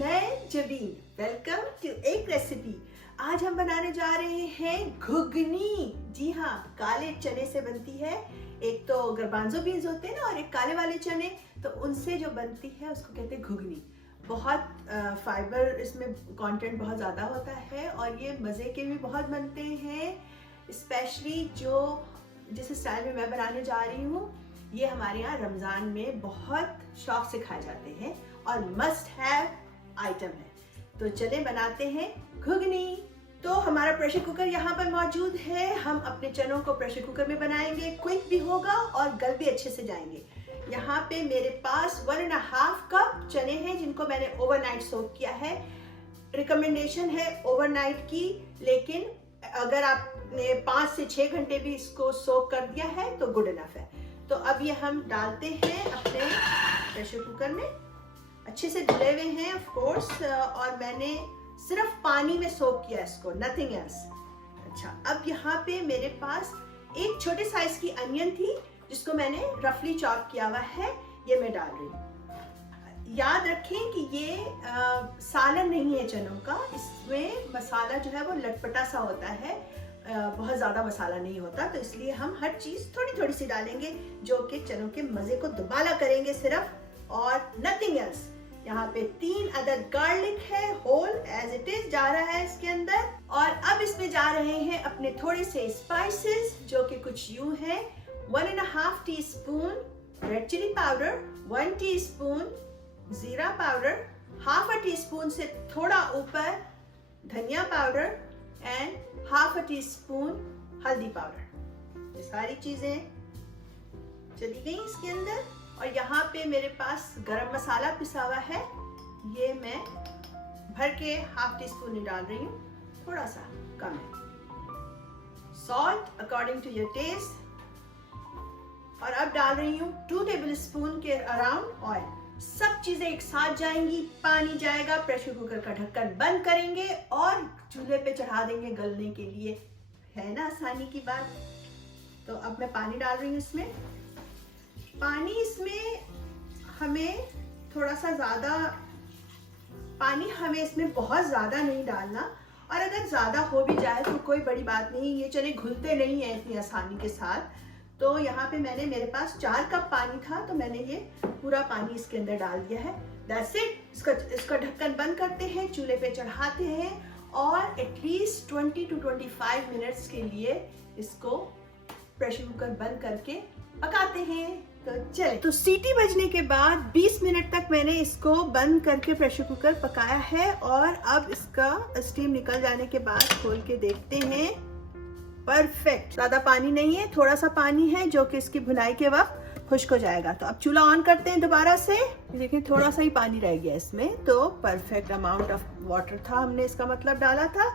मैं Jabeen, welcome to एक recipe. आज हम बनाने जा रहे हैं घुगनी। जी हाँ, काले चने से बनती है। एक तो गर्बांजो बीन्स होते हैं ना, और एक काले वाले चने, तो उनसे जो बनती है उसको कहते हैं घुगनी। बहुत फाइबर इसमें कंटेंट बहुत ज़्यादा होता है और ये मज़े के भी बहुत बनते हैं। स्पेशली जिस स्टाइल में मैं बनाने जा रही हूँ, ये हमारे यहाँ रमज़ान में बहुत शौक से खाए जाते हैं और मस्ट हैव आइटम है। तो चले बनाते हैं घुगनी। तो हमारा प्रेशर कुकर यहाँ पर मौजूद है। हम अपने चनों को प्रेशर कुकर में बनाएंगे, क्विक भी होगा और गल भी अच्छे से जाएंगे। यहाँ पे मेरे पास 1.5 कप चने हैं जिनको मैंने ओवरनाइट सोक किया है। रिकमेंडेशन है ओवरनाइट की, लेकिन अगर आपने 5 से 6 घंटे भी इसको सोक कर दिया है तो गुड इनफ है। तो अब ये हम डालते हैं अपने प्रेशर कुकर में। अच्छे से धुले हुए हैं ऑफ कोर्स, और मैंने सिर्फ पानी में सोक किया इसको, नथिंग एल्स। अच्छा, अब यहाँ पे मेरे पास एक छोटे साइज की अनियन थी जिसको मैंने रफली चॉप किया हुआ है, ये मैं डाल रही हूँ। याद रखें कि ये सालन नहीं है चनों का, इसमें मसाला जो है वो लटपटा सा होता है, बहुत ज़्यादा मसाला नहीं होता, तो इसलिए हम हर चीज़ थोड़ी थोड़ी सी डालेंगे जो कि चनों के मज़े को दुबाला करेंगे सिर्फ, और नथिंग एल्स। यहाँ पे 3 अदद गार्लिक है, होल एज इट इज जा रहा है इसके अंदर। और अब इसमें जा रहे हैं अपने थोड़े से स्पाइसेस जो कि कुछ यूं है। 1.5 teaspoon red chilli powder, 1 teaspoon जीरा पाउडर, ½ टीस्पून से थोड़ा ऊपर धनिया पाउडर एंड ½ टीस्पून हल्दी पाउडर। ये सारी चीजें चली गई इसके अंदर। और यहाँ पे मेरे पास गरम मसाला पिसा हुआ है, ये मैं भर के ½ टीस्पून ही डाल रही हूँ, थोड़ा सा कम है। Salt according to your taste. और अब डाल रही हूँ 2 टेबलस्पून के अराउंड ऑयल। सब चीजें एक साथ जाएंगी, पानी जाएगा, प्रेशर कुकर का ढक्कन बंद करेंगे और चूल्हे पे चढ़ा देंगे गलने के लिए। है ना आसानी की बात। तो अब मैं पानी डाल रही हूँ इसमें। पानी इसमें हमें थोड़ा सा ज़्यादा, पानी हमें इसमें बहुत ज़्यादा नहीं डालना, और अगर ज़्यादा हो भी जाए तो कोई बड़ी बात नहीं, ये चने घुलते नहीं हैं इतनी आसानी के साथ। तो यहाँ पे मेरे पास 4 कप पानी था, तो मैंने ये पूरा पानी इसके अंदर डाल दिया है। That's it. इसका ढक्कन बंद करते हैं, चूल्हे पे चढ़ाते हैं और एटलीस्ट 20 to 25 मिनट्स के लिए इसको प्रेशर कुकर बंद करके पकाते हैं। तो चले, तो सीटी बजने के बाद 20 मिनट तक मैंने इसको बंद करके प्रेशर कुकर पकाया है। और अब इसका स्टीम निकल जाने के बाद खोल के देखते हैं। परफेक्ट, ज्यादा पानी नहीं है, थोड़ा सा पानी है जो कि इसकी भुनाई के वक्त खुश्क हो जाएगा। तो अब चूल्हा ऑन करते हैं दोबारा से। देखिए थोड़ा सा ही पानी रह गया इसमें, तो परफेक्ट अमाउंट ऑफ वाटर था, हमने इसका मतलब डाला था।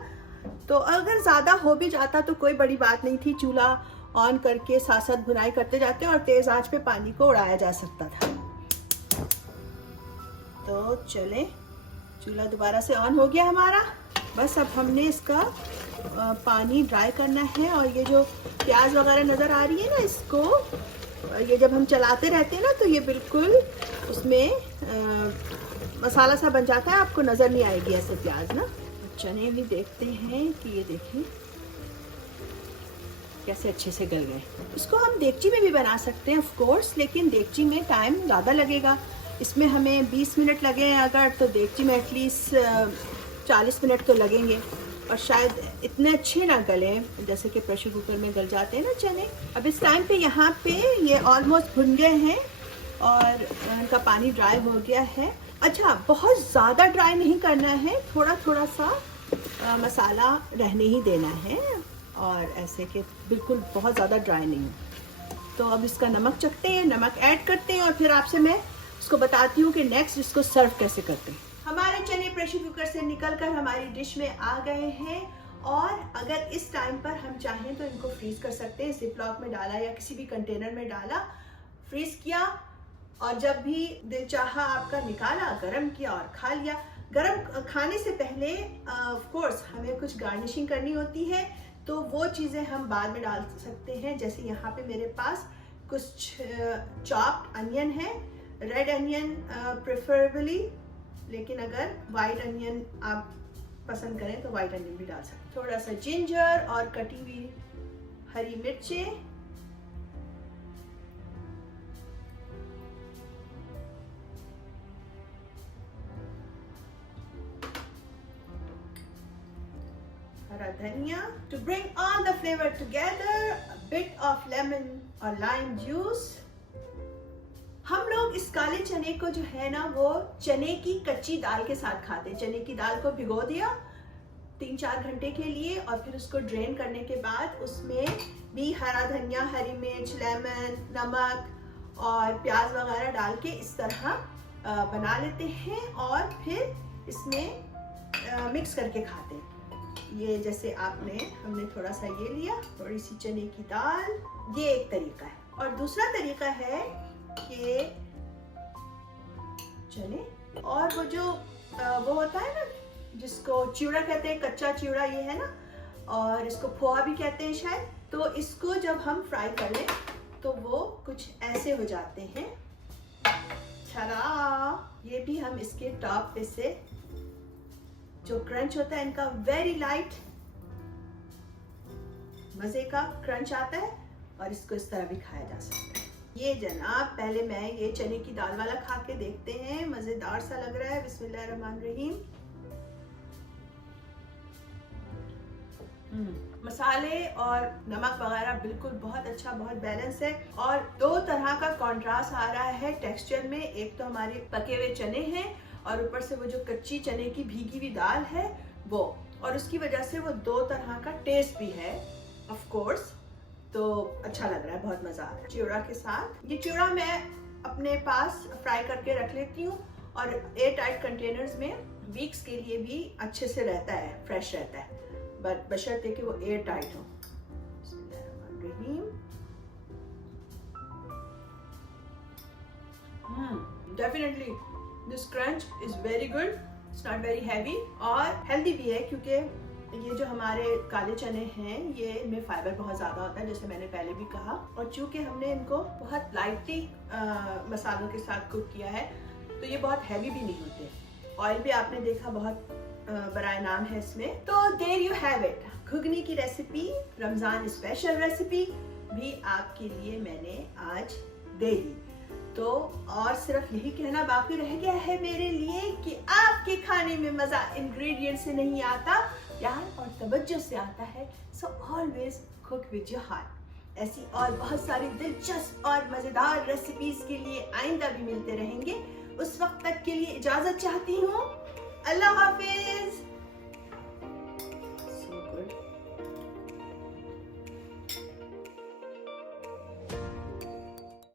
तो अगर ज्यादा हो भी जाता तो कोई बड़ी बात नहीं थी, चूल्हा ऑन करके साथ साथ भुनाई करते जाते और तेज आंच पे पानी को उड़ाया जा सकता था। तो चले, चूल्हा दोबारा से ऑन हो गया हमारा। बस अब हमने इसका पानी ड्राई करना है। और ये जो प्याज वगैरह नज़र आ रही है ना, इसको ये जब हम चलाते रहते हैं ना तो ये बिल्कुल उसमें मसाला सा बन जाता है, आपको नज़र नहीं आएगी ऐसे प्याज ना। चने भी देखते हैं कि ये देखिए कैसे अच्छे से गल गए। इसको हम देगची में भी बना सकते हैं ऑफ कोर्स, लेकिन देगची में टाइम ज़्यादा लगेगा। इसमें हमें 20 मिनट लगे हैं अगर, तो देगची में एटलीस्ट 40 मिनट तो लगेंगे, और शायद इतने अच्छे ना गले जैसे कि प्रेशर कुकर में गल जाते हैं ना चने। अब इस टाइम पे यहाँ पे ये ऑलमोस्ट भुन गए हैं और इनका पानी ड्राई हो गया है। अच्छा, बहुत ज़्यादा ड्राई नहीं करना है, थोड़ा थोड़ा सा मसाला रहने ही देना है, और ऐसे कि बिल्कुल बहुत ज़्यादा ड्राई नहीं। तो अब इसका नमक चखते हैं, नमक ऐड करते हैं, और फिर आपसे मैं इसको बताती हूँ कि नेक्स्ट इसको सर्व कैसे करते हैं। हमारे चने प्रेशर कुकर से निकलकर हमारी डिश में आ गए हैं। और अगर इस टाइम पर हम चाहें तो इनको फ्रीज कर सकते हैं। जिपलॉक में डाला या किसी भी कंटेनर में डाला, फ्रीज किया, और जब भी दिल चाहा आपका निकाला, गरम किया और खा लिया। गरम खाने से पहले ऑफ कोर्स हमें कुछ गार्निशिंग करनी होती है, तो वो चीज़ें हम बाद में डाल सकते हैं। जैसे यहाँ पे मेरे पास कुछ चॉप्ड अनियन है, रेड अनियन प्रेफरेबली, लेकिन अगर वाइट अनियन आप पसंद करें तो वाइट अनियन भी डाल सकते हैं। थोड़ा सा जिंजर और कटी हुई हरी मिर्चें, हरा धनिया। To bring all the flavour together, a bit of lemon और लाइम जूस। हम लोग इस काले चने को जो है ना वो चने की कच्ची दाल के साथ खाते हैं। चने की दाल को भिगो दिया 3-4 घंटे के लिए और फिर उसको ड्रेन करने के बाद उसमें भी हरा धनिया, हरी मिर्च, लेमन, नमक और प्याज वगैरह डाल के इस तरह बना लेते हैं और फिर इसमें मिक्स करके खाते हैं। ये जैसे हमने थोड़ा सा ये लिया, थोड़ी सी चने की दाल, ये एक तरीका है। और दूसरा तरीका है कि चने और वो जो वो होता है ना जिसको चिवड़ा कहते हैं, कच्चा चिवड़ा ये है ना, और इसको पोहा भी कहते हैं शायद। तो इसको जब हम फ्राई कर लें तो वो कुछ ऐसे हो जाते हैं। छरा, ये भी हम इसके टॉप पे से जो क्रंच होता है इनका वेरी लाइट मजे का क्रंच आता है और इसको इस तरह भी खाया जा सकता है। ये जनाब पहले मैं ये चने की दाल वाला खा के देखते हैं, मजेदार सा लग रहा है। बिस्मिल्लाहिर्रहमानिर्रहीम। मसाले और नमक वगैरह बिल्कुल बहुत अच्छा, बहुत बैलेंस है और दो तरह का कॉन्ट्रास्ट आ रहा है टेक्सचर में। एक तो हमारे पके हुए चने हैं और ऊपर से वो जो कच्ची चने की भीगी हुई दाल है वो, और उसकी वजह से वो दो तरह का टेस्ट भी है ऑफ कोर्स। तो अच्छा लग रहा है, बहुत मजा आ रहा है चिवड़ा के साथ। ये चिवड़ा मैं अपने पास फ्राई करके रख लेती हूँ और एयर टाइट कंटेनर्स में वीक्स के लिए भी अच्छे से रहता है, फ्रेश रहता है, बट बशर्ते कि वो एयर टाइट हो। Definitely this crunch is very good, it's not very heavy और हेल्दी भी है क्योंकि ये जो हमारे काले चने हैं ये इनमें फाइबर बहुत ज़्यादा होता है, जैसे मैंने पहले भी कहा। और चूंकि हमने इनको बहुत लाइटली मसालों के साथ कुक किया है तो ये बहुत हैवी भी नहीं होते। ऑयल भी आपने देखा बहुत बराए नाम है इसमें। तो there you have it, ghugni की रेसिपी, रमज़ान स्पेशल रेसिपी भी आपके लिए मैंने आज दे दी। तो और सिर्फ यही कहना बाकी रह गया है मेरे लिए कि आपके खाने में मज़ा इंग्रेडिएंट से नहीं आता, प्यार और तवज्जो से आता है। So always cook with your heart. ऐसी और बहुत सारी दिलचस्प और मज़ेदार रेसिपीज के लिए आइंदा भी मिलते रहेंगे। उस वक्त तक के लिए इजाज़त चाहती हूँ। अल्लाह हाफिज।